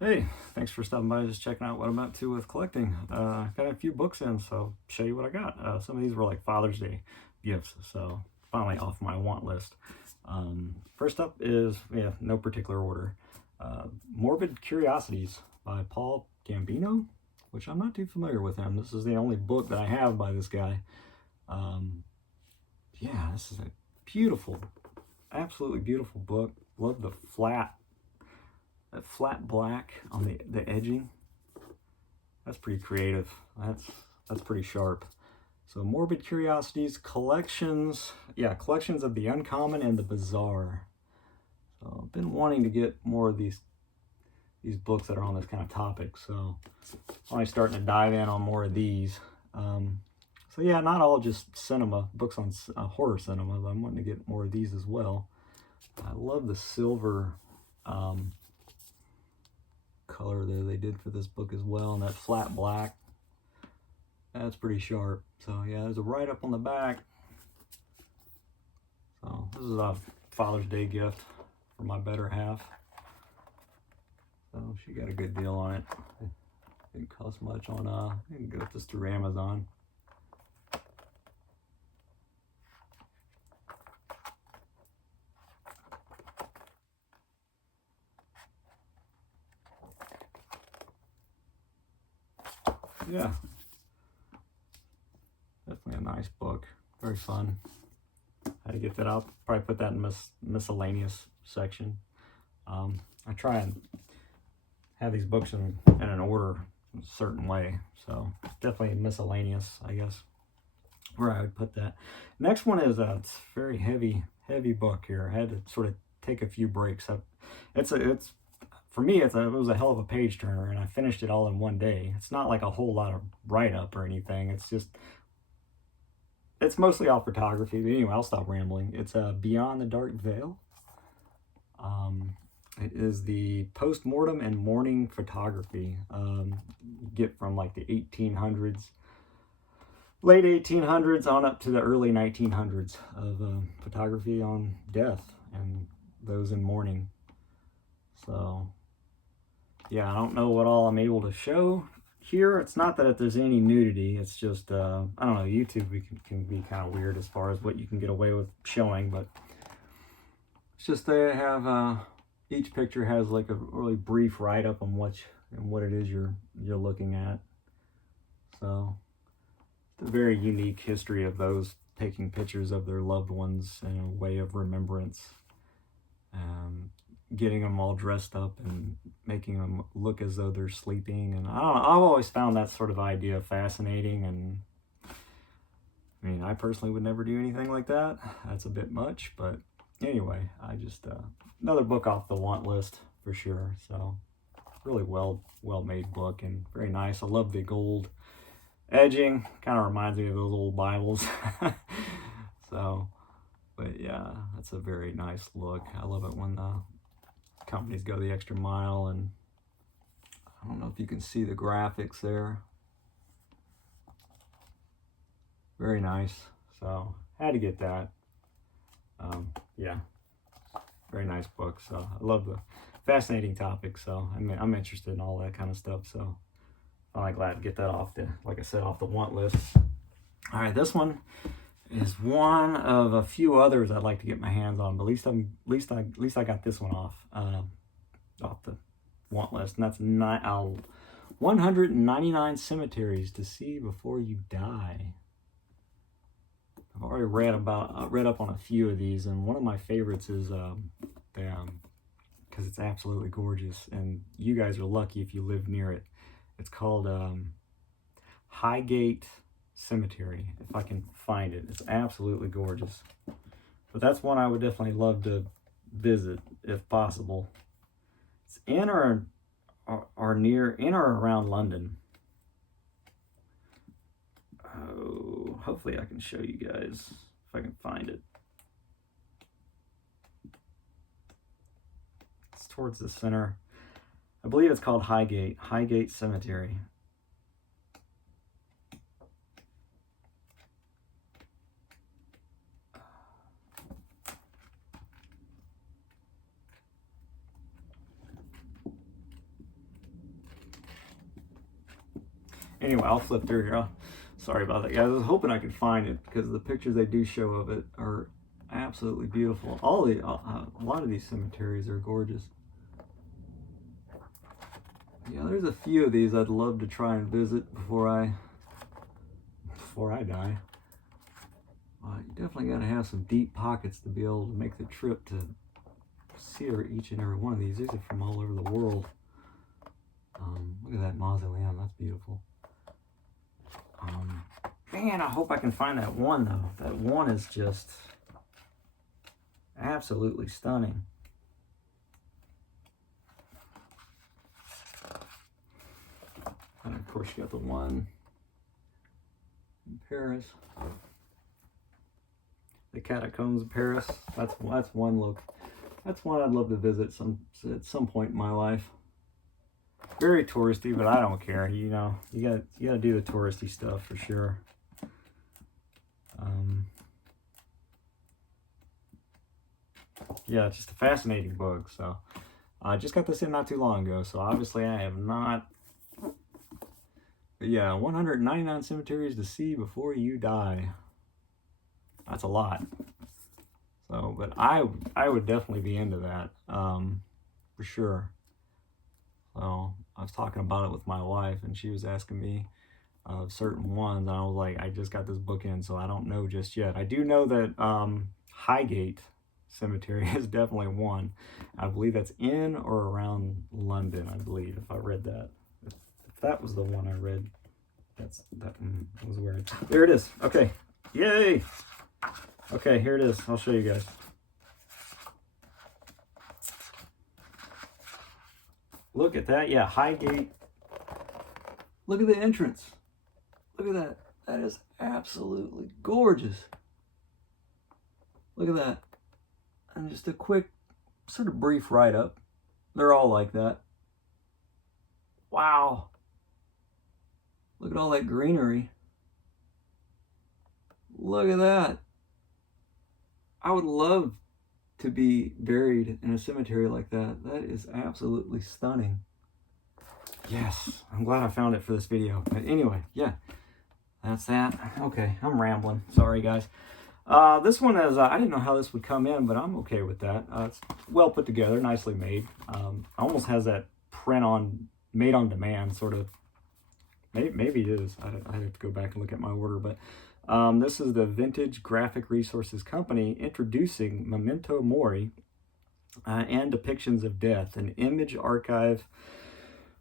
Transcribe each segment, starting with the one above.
Hey, thanks for stopping by, just checking out what I'm up to with collecting. Got a few books in, so I'll show you what I got. Some of these were like Father's Day gifts, so finally off my want list. First up is, no particular order, Morbid Curiosities by Paul Gambino, which I'm not too familiar with him. This is the only book that I have by this guy. Yeah, this is a beautiful, absolutely beautiful book. Love the that flat black on the edging. That's pretty creative. That's pretty sharp. So Morbid Curiosities, collections of the uncommon and the bizarre. So I've been wanting to get more of these books that are on this kind of topic. So I'm starting to dive in on more of these. So yeah, not all just cinema, books on horror cinema, but I'm wanting to get more of these as well. I love the silver color there they did for this book as well, and that flat black. That's pretty sharp. So yeah, there's a write-up on the back. So this is a Father's Day gift for my better half. So she got a good deal on it. It didn't cost much on you can get this through Amazon. Yeah, definitely a nice book. Very fun. How to get that out? Probably put that in miscellaneous section. I try and have these books in an order a certain way, so definitely miscellaneous, I guess, where I would put that. Next one is it's a very heavy book here. I had to sort of take a few breaks. It's for me, it was a hell of a page turner, and I finished it all in one day. It's not like a whole lot of write-up or anything. It's mostly all photography. But anyway, I'll stop rambling. It's Beyond the Dark Veil. It is the post-mortem and mourning photography. You get from like the 1800s, late 1800s on up to the early 1900s of photography on death and those in mourning. So yeah, I don't know what all I'm able to show here. It's not that there's any nudity. It's just I don't know. YouTube can be kind of weird as far as what you can get away with showing, but it's just they have each picture has like a really brief write-up on what it is you're looking at. So it's a very unique history of those taking pictures of their loved ones in a way of remembrance, getting them all dressed up and making them look as though they're sleeping. And I don't know, I've always found that sort of idea fascinating. And I mean, I personally would never do anything like that. That's a bit much, but anyway, I just another book off the want list for sure. So really well made book and very nice. I love the gold edging. Kind of reminds me of those old Bibles. So, but yeah, that's a very nice look. I love it when companies go the extra mile, and I don't know if you can see the graphics there. Very nice. So had to get that. Yeah, very nice book. So I love the fascinating topic. So I'm interested in all that kind of stuff. So I'm glad to get that off the, like I said, off the want list. All right, this one is one of a few others I'd like to get my hands on, but at least I got this one off the want list, and that's 199 cemeteries to see before you die. I've already read up on a few of these, and one of my favorites is because it's absolutely gorgeous, and you guys are lucky if you live near it. It's called Highgate Cemetery, if I can find it. It's absolutely gorgeous. But that's one I would definitely love to visit if possible. It's in or around London. Oh, hopefully I can show you guys if I can find it. It's towards the center. I believe it's called Highgate Cemetery. Anyway, I'll flip through here. Sorry about that, guys. I was hoping I could find it because the pictures they do show of it are absolutely beautiful. A lot of these cemeteries are gorgeous. Yeah, there's a few of these I'd love to try and visit before I die. You definitely got to have some deep pockets to be able to make the trip to see each and every one of these. These are from all over the world. Look at that mausoleum. That's beautiful. Man, I hope I can find that one, though. That one is just absolutely stunning. And of course, you got the one in Paris. The catacombs of Paris. That's one look. That's one I'd love to visit at some point in my life. Very touristy, but I don't care. You know, you gotta do the touristy stuff for sure. Yeah, it's just a fascinating book. So I just got this in not too long ago. So obviously I have not. But yeah, 199 cemeteries to see before you die. That's a lot. So, but I would definitely be into that, for sure. So I was talking about it with my wife, and she was asking me of certain ones, and I was like, I just got this book in, so I don't know just yet. I do know that Highgate Cemetery is definitely one. I believe that's in or around London, I believe, if I read that. If that was the one I read, that one was weird. There it is. Okay. Yay! Okay, here it is. I'll show you guys. Look at that. Yeah, Highgate. Look at the entrance. Look at that. That is absolutely gorgeous. Look at that. And just a quick, sort of brief write-up. They're all like that. Wow. Look at all that greenery. Look at that. I would love to be buried in a cemetery like that. That is absolutely stunning. Yes, I'm glad I found it for this video. But anyway, yeah, that's that. Okay, I'm rambling. Sorry, guys. This one is, I didn't know how this would come in, but I'm okay with that. It's well put together, nicely made. Almost has that made on demand sort of. Maybe it is. I have to go back and look at my order, but this is the Vintage Graphic Resources Company introducing Memento Mori and Depictions of Death, an image archive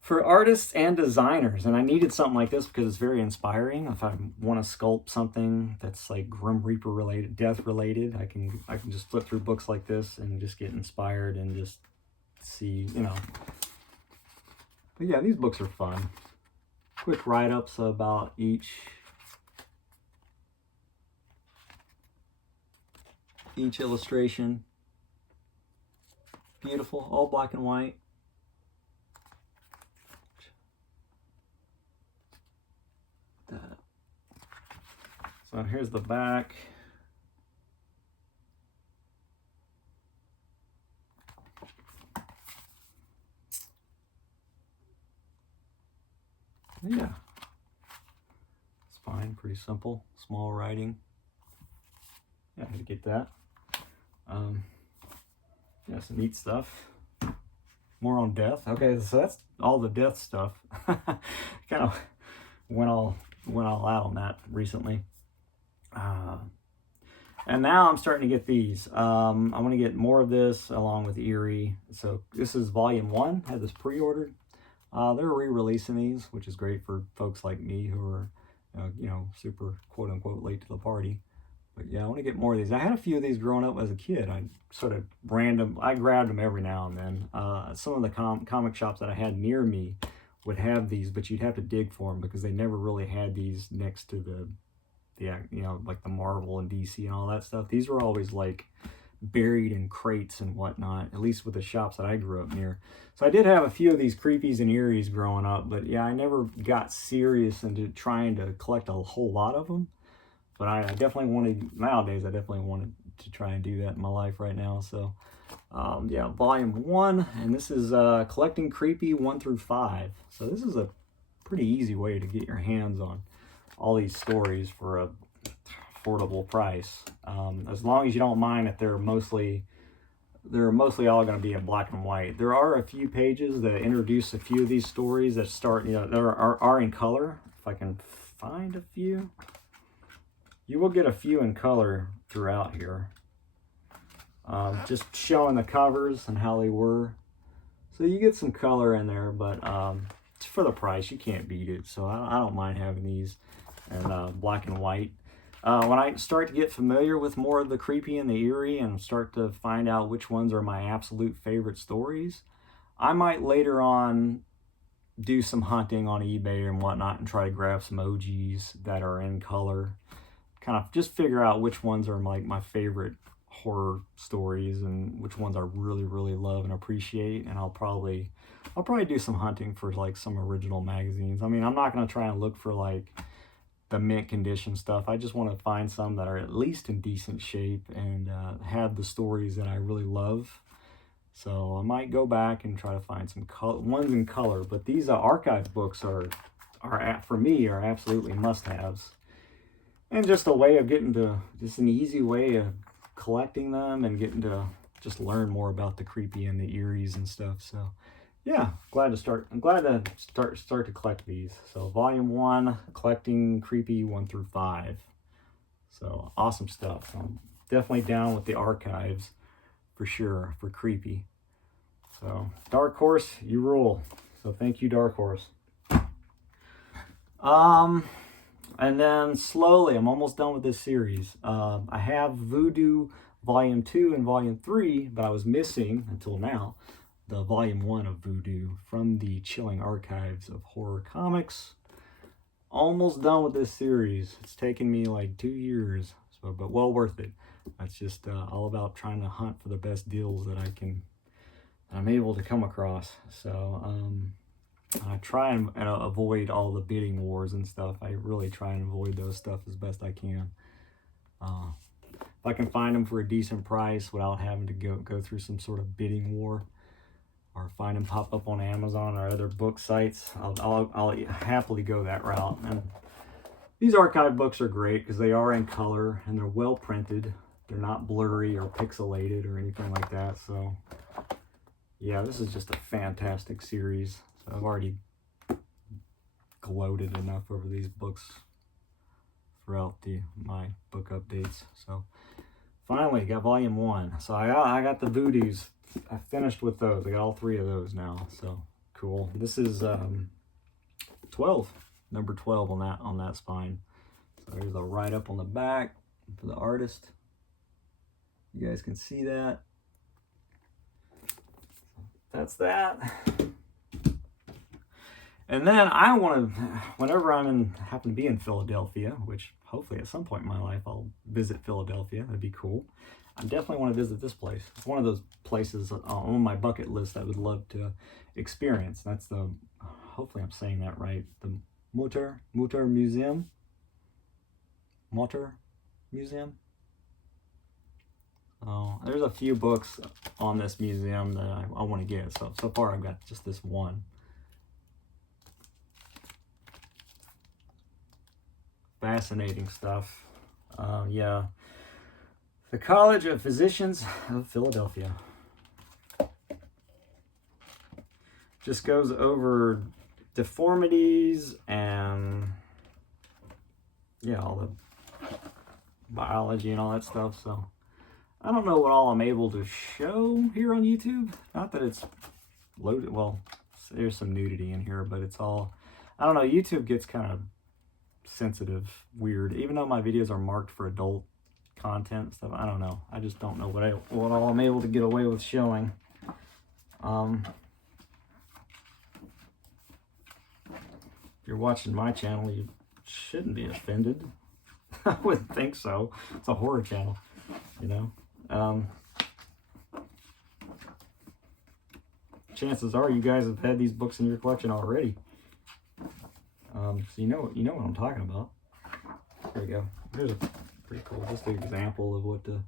for artists and designers. And I needed something like this because it's very inspiring. If I want to sculpt something that's like Grim Reaper related, death related, I can just flip through books like this and just get inspired and just see, you know. But yeah, these books are fun. Quick write-ups about each illustration. Beautiful, all black and white. So here's the back. Yeah, it's fine, pretty simple, small writing. Yeah, I had to get that. Yeah, some neat stuff. More on death. Okay, so that's all the death stuff. Kind of went all out on that recently. And now I'm starting to get these. I want to get more of this along with Eerie. So this is volume 1. I had this pre-ordered. They're re-releasing these, which is great for folks like me who are, you know, super quote-unquote late to the party. But yeah, I want to get more of these. I had a few of these growing up as a kid. I grabbed them every now and then. Some of the comic shops that I had near me would have these, but you'd have to dig for them because they never really had these next to the you know, like the Marvel and DC and all that stuff. These were always like buried in crates and whatnot, at least with the shops that I grew up near. So I did have a few of these creepies and eerie's growing up, but yeah, I never got serious into trying to collect a whole lot of them. But I definitely nowadays I definitely wanted to try and do that in my life right now. So yeah, volume 1, and this is collecting creepy 1 through 5. So this is a pretty easy way to get your hands on all these stories for a affordable price. As long as you don't mind that they're mostly all going to be in black and white. There are a few pages that introduce a few of these stories that start, you know, that are in color. If I can find a few. You will get a few in color throughout here. Just showing the covers and how they were. So you get some color in there, but for the price, you can't beat it. So I don't mind having these in black and white. When I start to get familiar with more of the creepy and the eerie and start to find out which ones are my absolute favorite stories, I might later on do some hunting on eBay and whatnot and try to grab some OGs that are in color. Kind of just figure out which ones are like my favorite horror stories and which ones I really, really love and appreciate. And I'll probably do some hunting for like some original magazines. I mean, I'm not going to try and look for like the mint condition stuff. I just want to find some that are at least in decent shape and have the stories that I really love. So I might go back and try to find some ones in color, but these archive books are for me are absolutely must-haves, and just a way of getting to just an easy way of collecting them and getting to just learn more about the creepy and the eerie's and stuff. So yeah, I'm glad to start to collect these. So volume 1, collecting creepy 1 through 5. So awesome stuff. I'm definitely down with the archives for sure for creepy. So Dark Horse, you rule. So thank you, Dark Horse. And then slowly, I'm almost done with this series. I have Voodoo Volume 2 and Volume 3, but I was missing until now the Volume 1 of Voodoo from the chilling archives of horror comics. Almost done with this series. It's taken me like 2 years, so but well worth it. That's just all about trying to hunt for the best deals that I'm able to come across. So I try and avoid all the bidding wars and stuff. I really try and avoid those stuff as best I can. If I can find them for a decent price without having to go through some sort of bidding war, or find them pop up on Amazon or other book sites, I'll happily go that route. And these archive books are great because they are in color and they're well printed. They're not blurry or pixelated or anything like that. So yeah, this is just a fantastic series. So I've already gloated enough over these books throughout my book updates. So finally got volume 1. So I got the Voodoos. I finished with those. I got all 3 of those now. So cool. This is 12, number 12 on that spine. So there's a write up on the back for the artist. You guys can see that. That's that. And then I want to, whenever happen to be in Philadelphia, which hopefully at some point in my life I'll visit Philadelphia. That'd be cool. I definitely want to visit this place. It's one of those places on my bucket list I would love to experience. That's the, hopefully I'm saying that right, the Mutter Museum. Mutter Museum. There's a few books on this museum that I want to get. So far I've got just this one. Fascinating stuff. Yeah. The College of Physicians of Philadelphia. Just goes over deformities and yeah, all the biology and all that stuff. So I don't know what all I'm able to show here on YouTube. Not that it's loaded. Well, there's some nudity in here, but it's all, I don't know. YouTube gets kind of sensitive, weird. Even though my videos are marked for adult content and stuff, I don't know. I just don't know what all I'm able to get away with showing. If you're watching my channel, you shouldn't be offended. I wouldn't think so. It's a horror channel, you know. Chances are you guys have had these books in your collection already. So you know what I'm talking about. There we go. There's a pretty cool, just an example of what to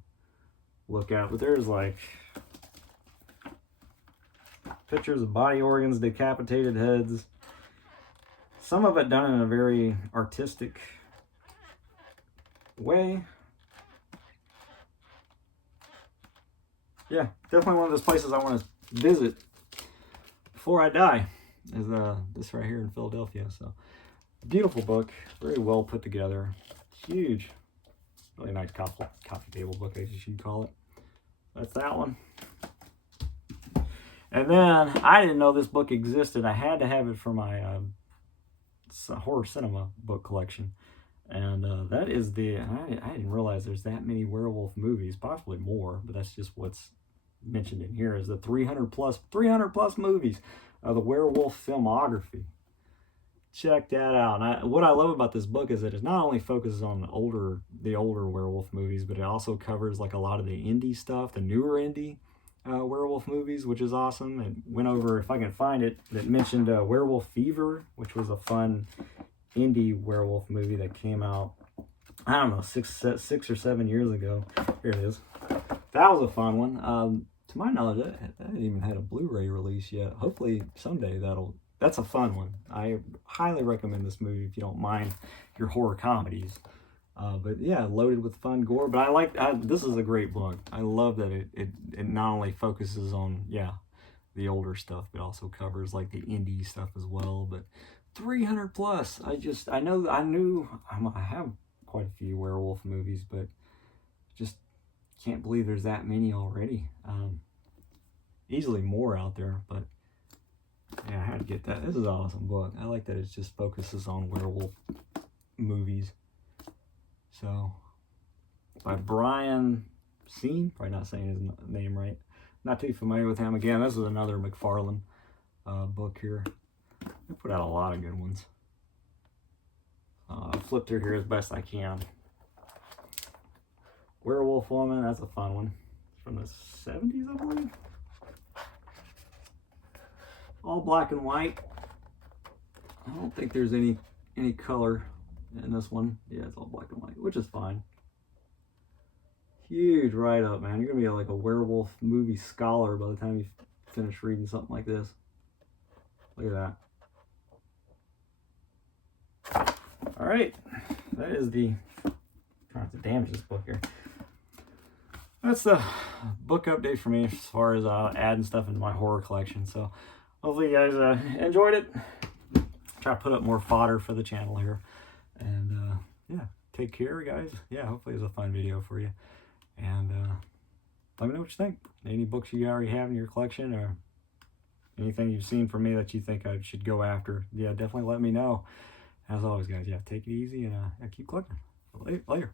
look at. But there's like pictures of body organs, decapitated heads, some of it done in a very artistic way. Yeah, definitely one of those places I want to visit before I die is this right here in Philadelphia. So beautiful book, very well put together, huge, really nice coffee table book, I guess you'd call it. That's that one. And then I didn't know this book existed. I had to have it for my horror cinema book collection. And that is I didn't realize there's that many werewolf movies, possibly more, but that's just what's mentioned in here is the 300 plus movies of the Werewolf Filmography. Check that out. And what I love about this book is that it not only focuses on the older werewolf movies, but it also covers like a lot of the indie stuff, the newer indie werewolf movies, which is awesome. It went over, if I can find it, that mentioned Werewolf Fever, which was a fun indie werewolf movie that came out, I don't know, six or 7 years ago. Here it is. That was a fun one. To my knowledge, that hasn't even had a Blu-ray release yet. Hopefully someday that's a fun one. I highly recommend this movie if you don't mind your horror comedies. But yeah, loaded with fun gore. But this is a great book. I love that it not only focuses on, the older stuff, but also covers like the indie stuff as well. But 300 plus. I have quite a few werewolf movies, but just can't believe there's that many already. Easily more out there, but yeah, I had to get that. This is an awesome book. I like that it just focuses on werewolf movies. So, by Brian Seen, probably not saying his name right. Not too familiar with him. Again, this is another McFarlane book here. They put out a lot of good ones. I'll flip through here as best I can. Werewolf Woman, that's a fun one. It's from the 70s, I believe. All black and white. I don't think there's any color in this one. Yeah, it's all black and white, which is fine. Huge write-up, man. You're gonna be like a werewolf movie scholar by the time you finish reading something like this. Look at that. All right, that is trying to damage this book here. That's the book update for me as far as adding stuff into my horror collection. So hopefully you guys enjoyed it. Try to put up more fodder for the channel here. And yeah, take care, guys. Yeah, hopefully it was a fun video for you. And let me know what you think. Any books you already have in your collection or anything you've seen from me that you think I should go after, yeah, definitely let me know. As always, guys, yeah, take it easy and keep collecting. Later.